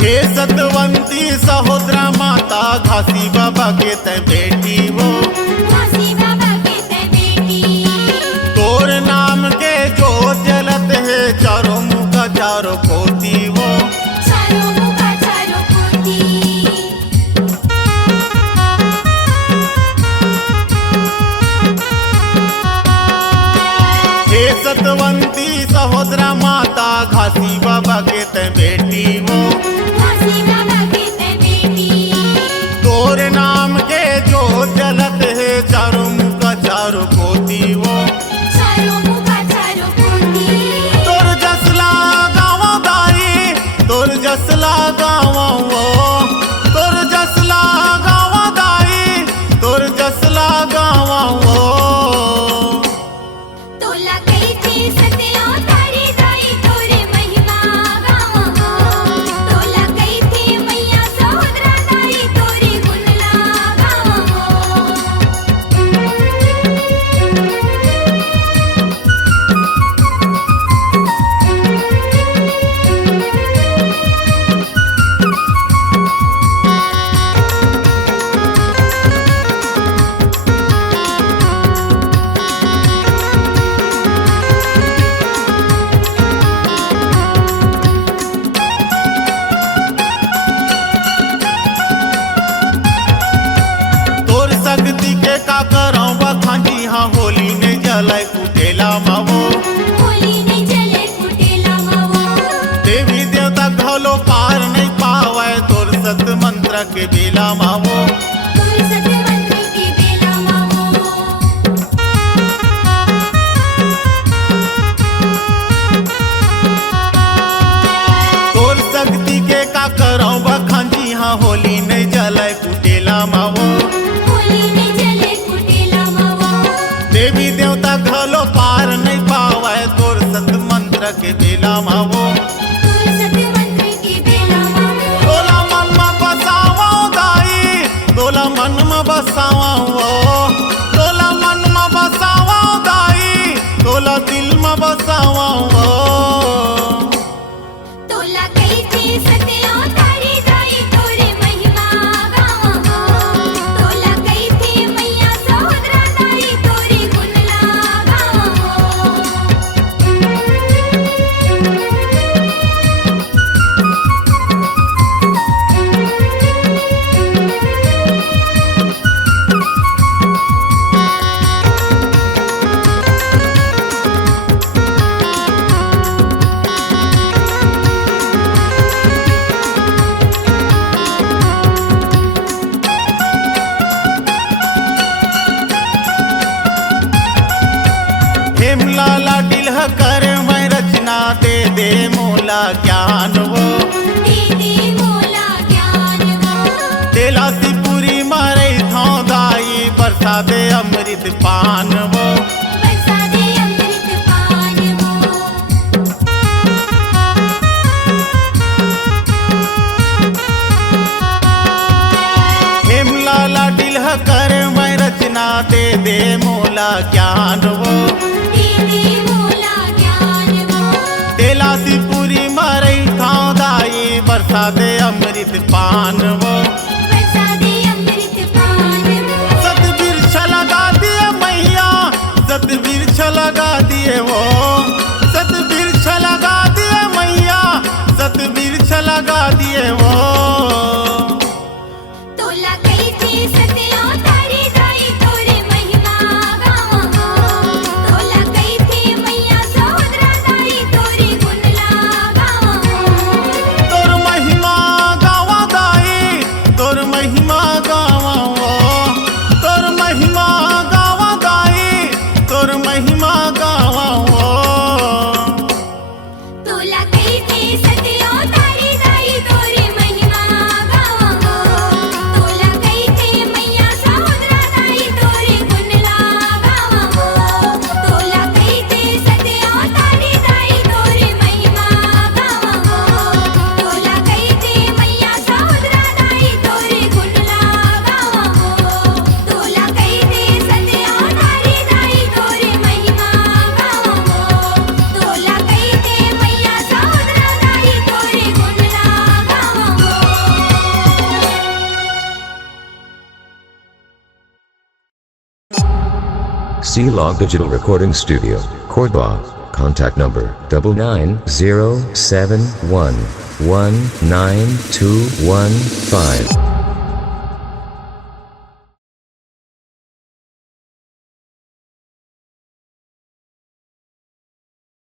हे सतवंती सहोदरा माता घासी बाबा के तय बेटी वो, घासी बाबा के तय बेटी। तोर नाम के जो जलत है चारों मुख चारों कोटि वो, चारों मुख चारों कोटि। हे सतवंती सहोदरा माता घासी बाबा के तय बेटी वो, घासी बाबा के तय बेटी। तोर नाम के जो जलत है चारों मुख चारों कोटि वो, चारों मुख चारों कोटि। तोर जसला गाँव दाई तोर जसला गाँव वो, तोर जसला गाँव दाई तोर जसला गाँव वो। तोला कई थी सत्यों तारी दाई तोरे महिमा गाँव हो। तोला कई थी मैया सहोदरा दाई तोरी गुणला गाँव हो। तोर शक्ति के का करौं बखानी हाँ होली ने जलाई कुटेला मावो, होली नहीं जले कुटेला मावो। देवी देवता घलो पार नहीं पावे तोर सत मंत्र के बेला मावो। तोर सत मंत्र के बेला मावो। तोर शक्ति के का करौं बखानी हाँ होली ने जलाई कुटेला मावो, होली नहीं जले कुटेला मावो। देवी देवता घलो पार नहीं पावे तोर सत मंत्र के बेला मावो। तोर सत मंत्र के बेला मावो। तोला मन में बसावा दाई तोला मन में बसावा वो, तोला मन में बसावा दाई तोला दिल में बसावा वो। तोला कई थी सत्यों तारी दाई तोरे महिमा गाँव हो। तोला कई थी मैया सहोदरा दाई तोरी गुणला गाँव हो। हेमला लाडिल कर मैं रचना दे दे मोला ज्ञान वो, दे दे मोला ज्ञान वो दीदी मोला ज्ञान वो तेलासी पूरी मरई ठाव दाई बरसा दे अमृत पान वो बरसा दे अमृत पान वो सतबिरछ लगा दिए मैया सतबिरछ लगा दिए वो सतबिरछ लगा दिए मैया सतबिरछ लगा दिए वो तोला कई थी सतिया तारी दाई तोरे महिमा गावा हो तोला कई थी मैया सहोदरा दाई तोरे गुणला गावा हो तोर महिमा गावा दाई तोर महिमा गावा वो तोर महिमा गावा दाई तोर महिमा गावा वो तोला कई थी सतिया तारी दाई तोरे महिमा गावा हो तोला कई थी मैया सहोदरा दाई तोरे गुणला गावा हो तोला कई थी सतिया तारी दाई तोरे महिमा गावा हो तोला कई थी मैया सहोदरा दाई तोरे गुणला गावा हो तोला कई थी सतिया तारी दाई तोरे महिमा गावा हो तोला कई थी मैया सहोदरा दाई तोरे गुणला गावा हो C-Log Digital Recording Studio, Cordoba. Contact number 99071192115.